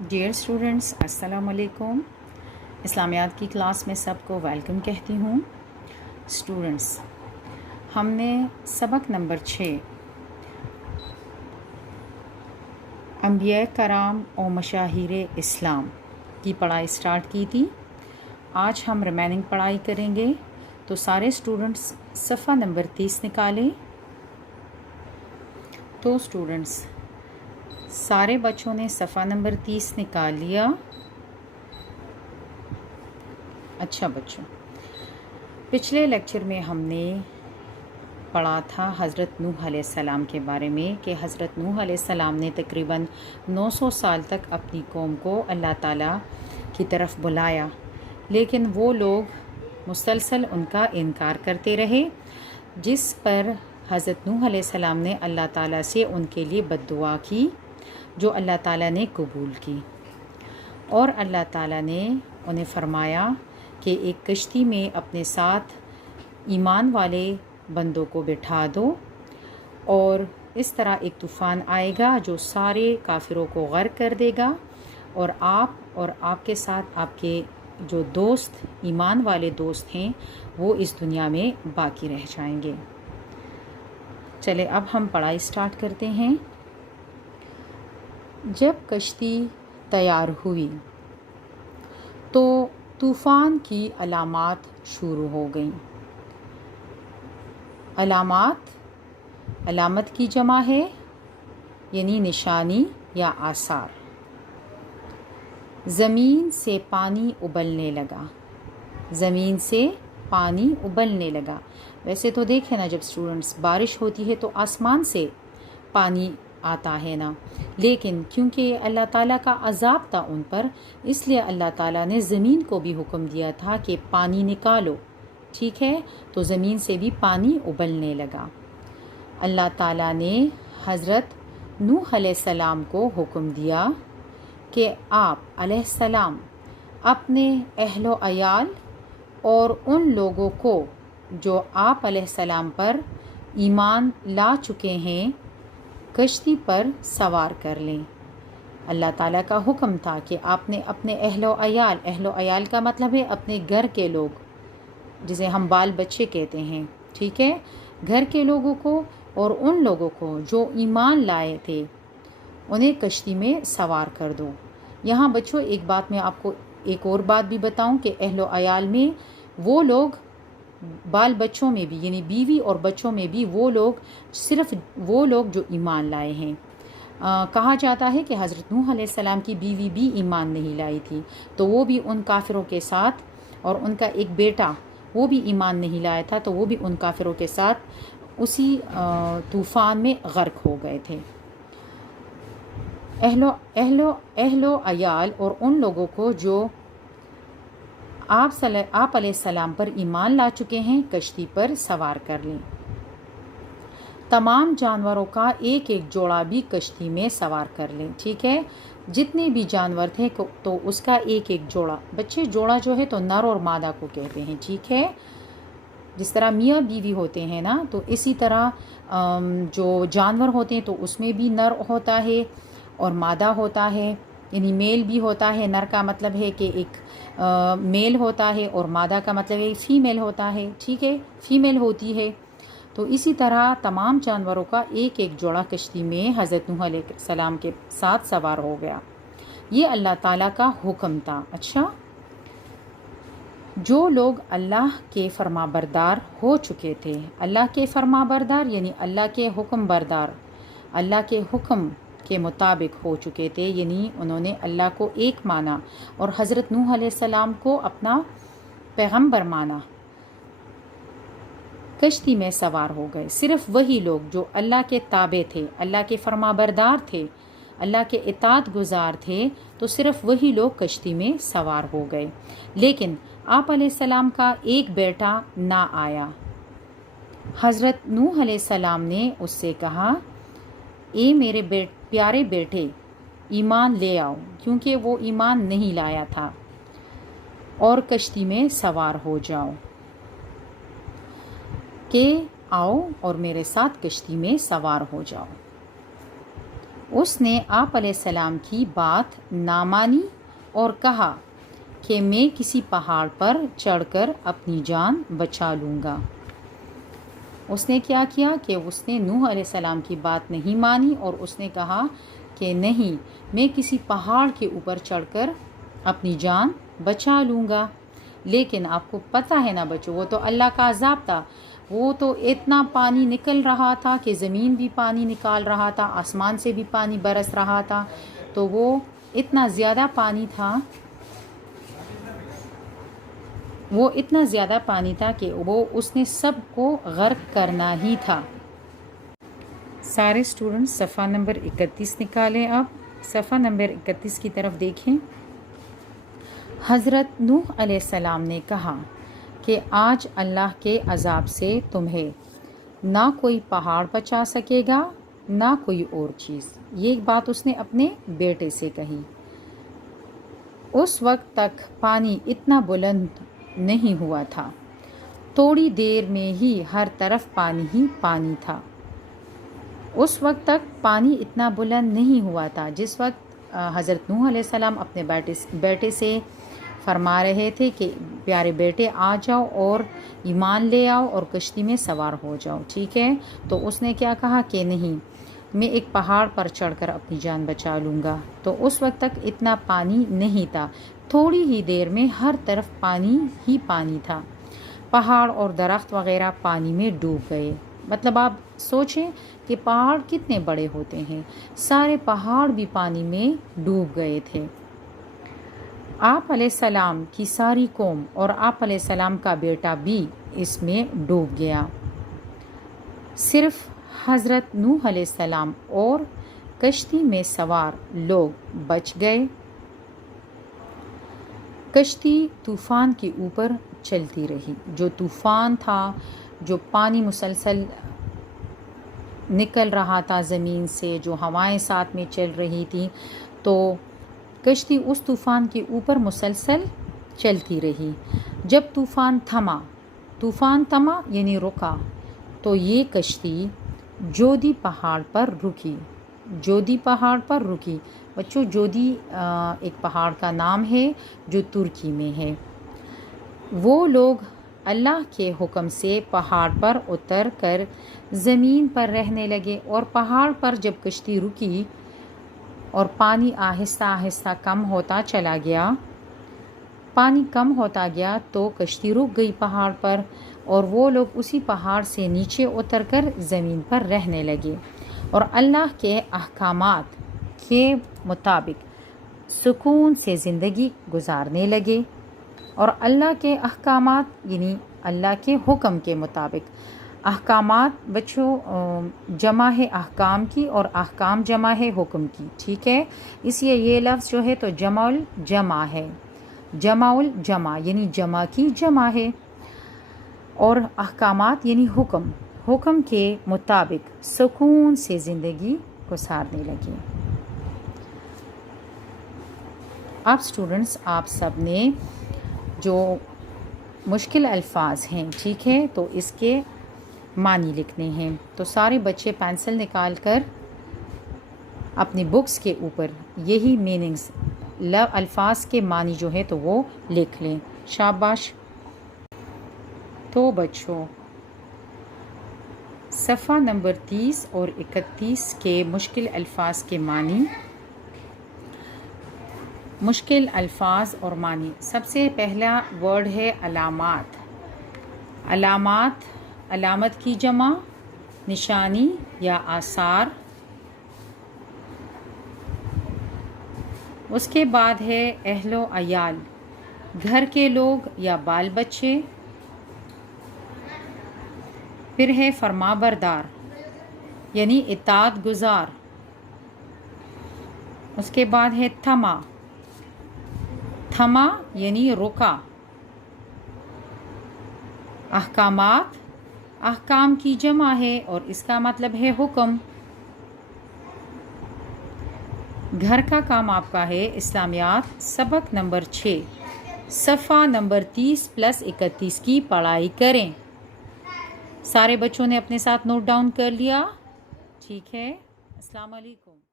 Dear students, السلام علیکم۔ اسلامیات کی کلاس میں سب کو ویلکم کہتی ہوں۔ اسٹوڈنٹس، ہم نے سبق نمبر 6 انبیاء کرام و مشاہیر اسلام کی پڑھائی سٹارٹ کی تھی۔ آج ہم ریمیننگ پڑھائی کریں گے، تو سارے اسٹوڈنٹس صفحہ نمبر 30 نکالیں۔ تو اسٹوڈنٹس، سارے بچوں نے صفحہ نمبر 30 نکال لیا؟ اچھا بچوں، پچھلے لیکچر میں ہم نے پڑھا تھا حضرت نوح علیہ السلام کے بارے میں کہ حضرت نوح علیہ السلام نے تقریباً 900 سال تک اپنی قوم کو اللہ تعالیٰ کی طرف بلایا، لیکن وہ لوگ مسلسل ان کا انکار کرتے رہے، جس پر حضرت نوح علیہ السلام نے اللہ تعالیٰ سے ان کے لیے بد دعا کی، جو اللہ تعالیٰ نے قبول کی، اور اللہ تعالیٰ نے انہیں فرمایا کہ ایک کشتی میں اپنے ساتھ ایمان والے بندوں کو بٹھا دو، اور اس طرح ایک طوفان آئے گا جو سارے کافروں کو غرق کر دے گا، اور آپ کے ساتھ آپ کے جو دوست ایمان والے دوست ہیں وہ اس دنیا میں باقی رہ جائیں گے۔ چلے اب ہم پڑھائی سٹارٹ کرتے ہیں۔ جب کشتی تیار ہوئی تو طوفان کی علامات شروع ہو گئیں۔ علامت کی جمع ہے، یعنی نشانی یا آثار۔ زمین سے پانی ابلنے لگا، زمین سے پانی ابلنے لگا۔ ویسے تو دیکھیں نا، جب اسٹوڈنٹس بارش ہوتی ہے تو آسمان سے پانی آتا ہے نا، لیکن کیونکہ یہ اللہ تعالیٰ کا عذاب تھا ان پر، اس لیے اللہ تعالیٰ نے زمین کو بھی حکم دیا تھا کہ پانی نکالو، ٹھیک ہے؟ تو زمین سے بھی پانی ابلنے لگا۔ اللہ تعالیٰ نے حضرت نوح علیہ السلام کو حکم دیا کہ آپ علیہ السلام اپنے اہل و عیال اور ان لوگوں کو جو آپ علیہ السلام پر ایمان لا چکے ہیں کشتی پر سوار کر لیں۔ اللہ تعالیٰ کا حکم تھا کہ آپ نے اپنے اہل و عیال کا مطلب ہے اپنے گھر کے لوگ، جسے ہم بال بچے کہتے ہیں، ٹھیک ہے؟ گھر کے لوگوں کو اور ان لوگوں کو جو ایمان لائے تھے انہیں کشتی میں سوار کر دو۔ یہاں بچوں ایک بات میں آپ کو ایک اور بات بھی بتاؤں کہ اہل و عیال میں وہ لوگ، بال بچوں میں بھی یعنی بیوی اور بچوں میں بھی وہ لوگ، صرف وہ لوگ جو ایمان لائے ہیں۔ کہا جاتا ہے کہ حضرت نوح علیہ السلام کی بیوی بھی ایمان نہیں لائی تھی، تو وہ بھی ان کافروں کے ساتھ، اور ان کا ایک بیٹا وہ بھی ایمان نہیں لایا تھا، تو وہ بھی ان کافروں کے ساتھ اسی طوفان میں غرق ہو گئے تھے۔ اہل و عیال اور ان لوگوں کو جو آپ علیہ السلام پر ایمان لا چکے ہیں کشتی پر سوار کر لیں۔ تمام جانوروں کا ایک ایک جوڑا بھی کشتی میں سوار کر لیں، ٹھیک ہے؟ جتنے بھی جانور تھے تو اس کا ایک ایک جوڑا، بچے جوڑا جو ہے تو نر اور مادہ کو کہتے ہیں، ٹھیک ہے؟ جس طرح میاں بیوی ہوتے ہیں نا، تو اسی طرح جو جانور ہوتے ہیں تو اس میں بھی نر ہوتا ہے اور مادہ ہوتا ہے، یعنی میل بھی ہوتا ہے۔ نر کا مطلب ہے کہ ایک میل ہوتا ہے، اور مادہ کا مطلب ہے فیمیل ہوتا ہے، ٹھیک ہے؟ فیمیل ہوتی ہے۔ تو اسی طرح تمام جانوروں کا ایک ایک جوڑا کشتی میں حضرت نوح علیہ السلام کے ساتھ سوار ہو گیا۔ یہ اللہ تعالیٰ کا حکم تھا۔ اچھا، جو لوگ اللہ کے فرما بردار ہو چکے تھے، اللہ کے فرما بردار یعنی اللہ کے حکم بردار، اللہ کے حکم کے مطابق ہو چکے تھے، یعنی انہوں نے اللہ کو ایک مانا اور حضرت نوح علیہ السلام کو اپنا پیغمبر مانا، کشتی میں سوار ہو گئے۔ صرف وہی لوگ جو اللہ کے تابع تھے، اللہ کے فرما بردار تھے، اللہ کے اطاعت گزار تھے، تو صرف وہی لوگ کشتی میں سوار ہو گئے۔ لیکن آپ علیہ السلام کا ایک بیٹا نہ آیا۔ حضرت نوح علیہ السلام نے اس سے کہا، اے میرے پیارے بیٹے، ایمان لے آؤ، کیونکہ وہ ایمان نہیں لایا تھا، اور کشتی میں سوار ہو جاؤ، کہ آؤ اور میرے ساتھ کشتی میں سوار ہو جاؤ۔ اس نے آپ علیہ السلام کی بات نہ مانی اور کہا کہ میں کسی پہاڑ پر چڑھ کر اپنی جان بچا لوں گا۔ اس نے کیا کیا کہ اس نے نوح علیہ السلام کی بات نہیں مانی اور اس نے کہا کہ نہیں، میں کسی پہاڑ کے اوپر چڑھ کر اپنی جان بچا لوں گا۔ لیکن آپ کو پتہ ہے نا بچوں، وہ تو اللہ کا عذاب تھا، وہ تو اتنا پانی نکل رہا تھا کہ زمین بھی پانی نکال رہا تھا، آسمان سے بھی پانی برس رہا تھا، تو وہ اتنا زیادہ پانی تھا، کہ اس نے سب کو غرق کرنا ہی تھا۔ سارے اسٹوڈنٹس صفحہ نمبر 31 نکالیں۔ اب صفحہ نمبر 31 کی طرف دیکھیں۔ حضرت نوح علیہ السلام نے کہا کہ آج اللہ کے عذاب سے تمہیں نہ کوئی پہاڑ بچا سکے گا نہ کوئی اور چیز۔ یہ بات اس نے اپنے بیٹے سے کہی۔ اس وقت تک پانی اتنا بلند نہیں ہوا تھا، تھوڑی دیر میں ہی ہر طرف پانی ہی پانی تھا۔ اس وقت تک پانی اتنا بلند نہیں ہوا تھا جس وقت حضرت نوح علیہ السلام اپنے بیٹے سے فرما رہے تھے کہ پیارے بیٹے آ جاؤ اور ایمان لے آؤ اور کشتی میں سوار ہو جاؤ، ٹھیک ہے؟ تو اس نے کیا کہا کہ نہیں، میں ایک پہاڑ پر چڑھ کر اپنی جان بچا لوں گا۔ تو اس وقت تک اتنا پانی نہیں تھا، تھوڑی ہی دیر میں ہر طرف پانی ہی پانی تھا، پہاڑ اور درخت وغیرہ پانی میں ڈوب گئے۔ مطلب آپ سوچیں کہ پہاڑ کتنے بڑے ہوتے ہیں، سارے پہاڑ بھی پانی میں ڈوب گئے تھے۔ آپ علیہ السلام کی ساری قوم اور آپ علیہ السلام کا بیٹا بھی اس میں ڈوب گیا، صرف حضرت نوح علیہ السلام اور کشتی میں سوار لوگ بچ گئے۔ کشتی طوفان کے اوپر چلتی رہی۔ جو طوفان تھا، جو پانی مسلسل نکل رہا تھا زمین سے، جو ہوائیں ساتھ میں چل رہی تھی، تو کشتی اس طوفان کے اوپر مسلسل چلتی رہی۔ جب طوفان تھما یعنی رکا، تو یہ کشتی جودی پہاڑ پر رکی۔ بچوں، جودی ایک پہاڑ کا نام ہے جو ترکی میں ہے۔ وہ لوگ اللہ کے حکم سے پہاڑ پر اتر کر زمین پر رہنے لگے، اور پہاڑ پر جب کشتی رکی اور پانی آہستہ آہستہ کم ہوتا چلا گیا، تو کشتی رک گئی پہاڑ پر، اور وہ لوگ اسی پہاڑ سے نیچے اتر کر زمین پر رہنے لگے اور اللہ کے احکامات کے مطابق سکون سے زندگی گزارنے لگے۔ اور اللہ کے احکامات یعنی اللہ کے حکم کے مطابق، احکامات بچوں جمع ہے احکام کی، اور احکام جمع ہے حکم کی، ٹھیک ہے؟ اس لیے یہ لفظ جو ہے تو جمع الجمع ہے، جمع الجمع یعنی جمع کی جمع ہے، اور احکامات یعنی حکم کے مطابق سکون سے زندگی گزارنے لگے۔ اب اسٹوڈنٹس، آپ سب نے جو مشکل الفاظ ہیں، ٹھیک ہے، تو اس کے معنی لکھنے ہیں۔ تو سارے بچے پینسل نکال کر اپنی بکس کے اوپر یہی میننگز، الفاظ کے معنی جو ہے تو وہ لکھ لیں۔ شاباش۔ تو بچوں، صفحہ نمبر 30 اور 31 کے مشکل الفاظ کے معنی، مشکل الفاظ اور معنی۔ سب سے پہلا ورڈ ہے علامات۔ علامت کی جمع نشانی یا آثار۔ اس کے بعد ہے اہل و عیال، گھر کے لوگ یا بال بچے۔ پھر ہے فرما بردار یعنی اطاعت گزار۔ اس کے بعد ہے تھما یعنی رکا۔ احکامات، احکام کی جمع ہے اور اس کا مطلب ہے حکم۔ گھر کا کام آپ کا ہے اسلامیات سبق نمبر 6 صفحہ نمبر 30+31 کی پڑھائی کریں۔ سارے بچوں نے اپنے ساتھ نوٹ ڈاؤن کر لیا؟ ٹھیک ہے، السلام علیکم۔